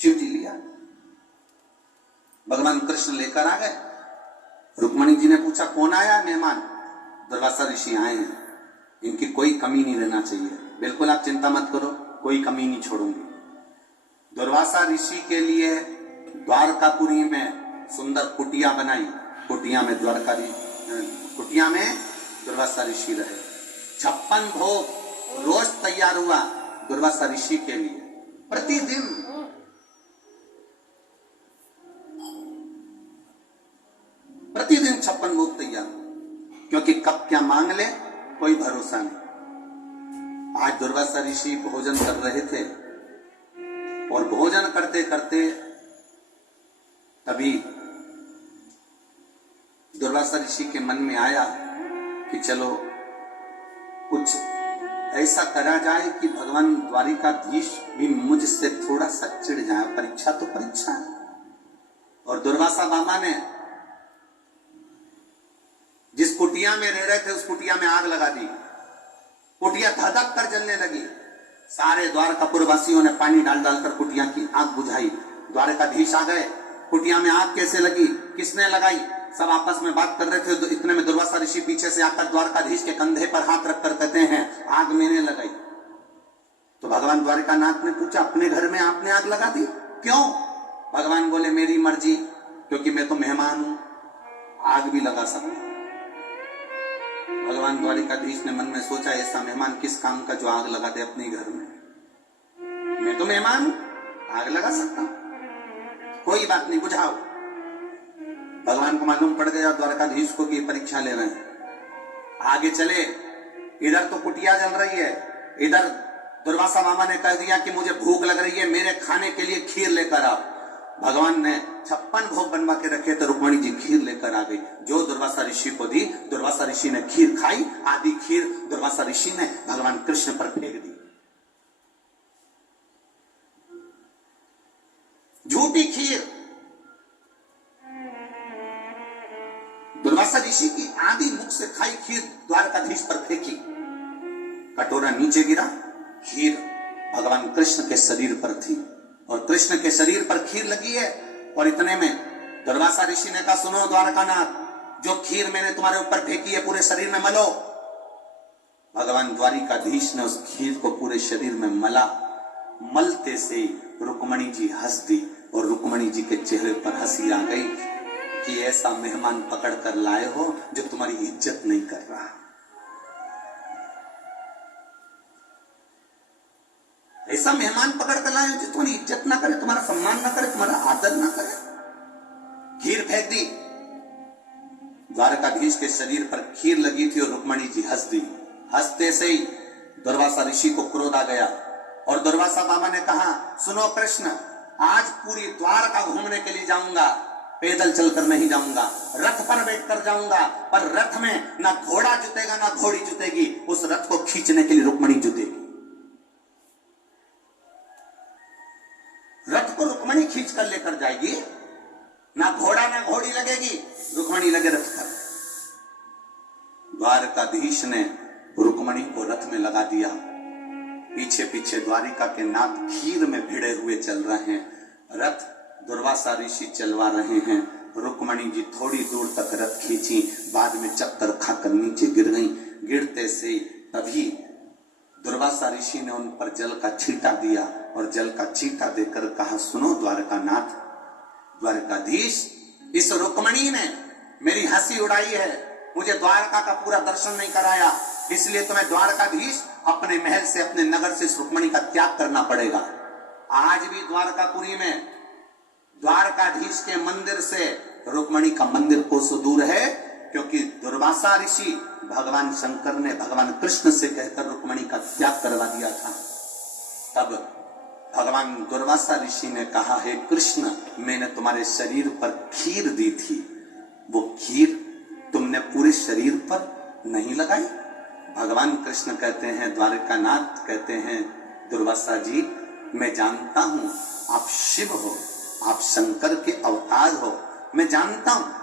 शिव जी लिया, भगवान कृष्ण लेकर आ गए। रुक्मणी जी ने पूछा कौन आया मेहमान? दुर्वासा ऋषि आए हैं, इनकी कोई कमी नहीं रहना चाहिए, बिल्कुल आप चिंता मत करो, कोई कमी नहीं छोड़ूंगी। दुर्वासा ऋषि के लिए द्वारकापुरी में सुंदर कुटिया बनाई, कुटिया में दुर्वासा ऋषि रहे। 56 भोग रोज तैयार हुआ दुर्वासा ऋषि के लिए, प्रतिदिन। प्रतिदिन 56 भोग तैयार, क्योंकि कब क्या मांग ले कोई भरोसा नहीं। आज दुर्वासा ऋषि भोजन कर रहे थे और भोजन करते करते तभी दुर्वासा ऋषि के मन में आया कि चलो कुछ ऐसा करा जाए कि भगवान द्वारिकाधीश भी मुझसे थोड़ा सा चिढ़ जाए। परीक्षा तो परीक्षा है। और दुर्वासा बाबा ने जिस कुटिया में रह रहे थे उस कुटिया में आग लगा दी, कुटिया धधक कर जलने लगी। सारे द्वारकापुर वासियों ने पानी डाल डालकर कुटिया की आग बुझाई। द्वारकाधीश आ गए, कुटिया में आग कैसे लगी, किसने लगाई, सब आपस में बात कर रहे थे। तो इतने में दुर्वासा ऋषि पीछे से आकर द्वारकाधीश के कंधे पर हाथ रखकर कहते हैं आग मैंने लगाई। तो भगवान द्वारिकानाथ ने पूछा अपने घर में आपने आग लगा दी, क्यों? भगवान बोले मेरी मर्जी, क्योंकि मैं तो मेहमान हूं, आग भी लगा सकता। भगवान द्वारिकाधीश ने मन में सोचा ऐसा मेहमान किस काम का जो आग लगा दे अपने घर में, मैं तो मेहमान हूं, आग लगा सकता, कोई बात नहीं, बुझाओ। भगवान को मालूम पड़ गया द्वारकाधीश को कि परीक्षा ले रहे हैं। आगे चले, इधर तो कुटिया जल रही है, इधर दुर्वासा मामा ने कह दिया कि मुझे भूख लग रही है, मेरे खाने के लिए खीर लेकर आओ। भगवान ने 56 भोग बनवा के रखे थे, रुक्मणी जी खीर लेकर आ गई, जो दुर्वासा ऋषि को दी। दुर्वासा ऋषि ने खीर खाई, आधी खीर दुर्वासा ऋषि ने भगवान कृष्ण पर फेंक दी। झूठी खीर दुर्वासा ऋषि की आधी मुख से खाई खीर द्वारकाधीश पर फेंकी, कटोरा नीचे गिरा, खीर भगवान कृष्ण के शरीर पर थी और कृष्ण के शरीर पर खीर लगी है। और इतने में दुर्वासा ऋषि ने कहा सुनो द्वारकानाथ, जो खीर मैंने तुम्हारे ऊपर फेंकी है पूरे शरीर में मलो। भगवान द्वारिकाधीश ने उस खीर को पूरे शरीर में मला। मलते से रुक्मणी जी हंस दी और रुक्मणी जी के चेहरे पर हंसी आ गई कि ऐसा मेहमान पकड़ कर लाए हो जो तुम्हारी इज्जत नहीं कर रहा। ऐसा मेहमान पकड़ कर लाए जो तुम्हारी इज्जत ना करे, तुम्हारा सम्मान ना करे, तुम्हारा आदर ना करे। खीर फेंक दी, द्वारकाधीश के शरीर पर खीर लगी थी और रुक्मणी जी हंस दी। हंसते से ही दुर्वासा ऋषि को क्रोध आ गया और दुर्वासा बाबा ने कहा सुनो कृष्ण, आज पूरी द्वारका घूमने के लिए जाऊंगा, पैदल चलकर नहीं जाऊंगा, रथ पर बैठकर जाऊंगा, पर रथ में ना घोड़ा जुतेगा ना घोड़ी जुतेगी, उस रथ को खींचने के लिए रुक्मणी जुतेगी। रथ को रुक्मणी खींच कर लेकर जाएगी, ना घोड़ा ना घोड़ी लगेगी, रुक्मणी लगे रथ पर। द्वारकाधीश ने रुक्मणी को रथ में लगा दिया, पीछे पीछे द्वारिका के नाथ खीर में भिड़े हुए चल रहे हैं, रथ दुर्वासा ऋषि चलवा रहे हैं। रुक्मणी जी थोड़ी दूर तक रथ खींची, बाद में चक्कर खाकर नीचे गिर गई। गिरते से तभी दुर्वासा ऋषि ने उन पर जल का छींटा दिया और जल का छींटा देकर कहा सुनो द्वारकानाथ, द्वारकाधीश, इस रुक्मणी ने मेरी हंसी उड़ाई है, मुझे द्वारका का पूरा दर्शन नहीं कराया, इसलिए तुम्हें द्वारकाधीश अपने महल से अपने नगर से इस रुक्मणी का त्याग करना पड़ेगा। आज भी द्वारकापुरी में द्वारकाधीश के मंदिर से रुक्मणी का मंदिर कोसों दूर है, क्योंकि दुर्वासा ऋषि भगवान शंकर ने भगवान कृष्ण से कहकर रुक्मणी का त्याग करवा दिया था। तब भगवान दुर्वासा ऋषि ने कहा हे कृष्ण, मैंने तुम्हारे शरीर पर खीर दी थी, वो खीर तुमने पूरे शरीर पर नहीं लगाई। भगवान कृष्ण कहते हैं, द्वारकानाथ कहते हैं दुर्वासा जी, मैं जानता हूं आप शिव हो, आप शंकर के अवतार हो, मैं जानता हूं।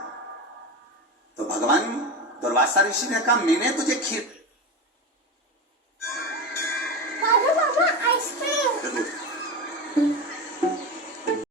तो भगवान दुर्वासा ऋषि ने कहा मैंने तुझे खीर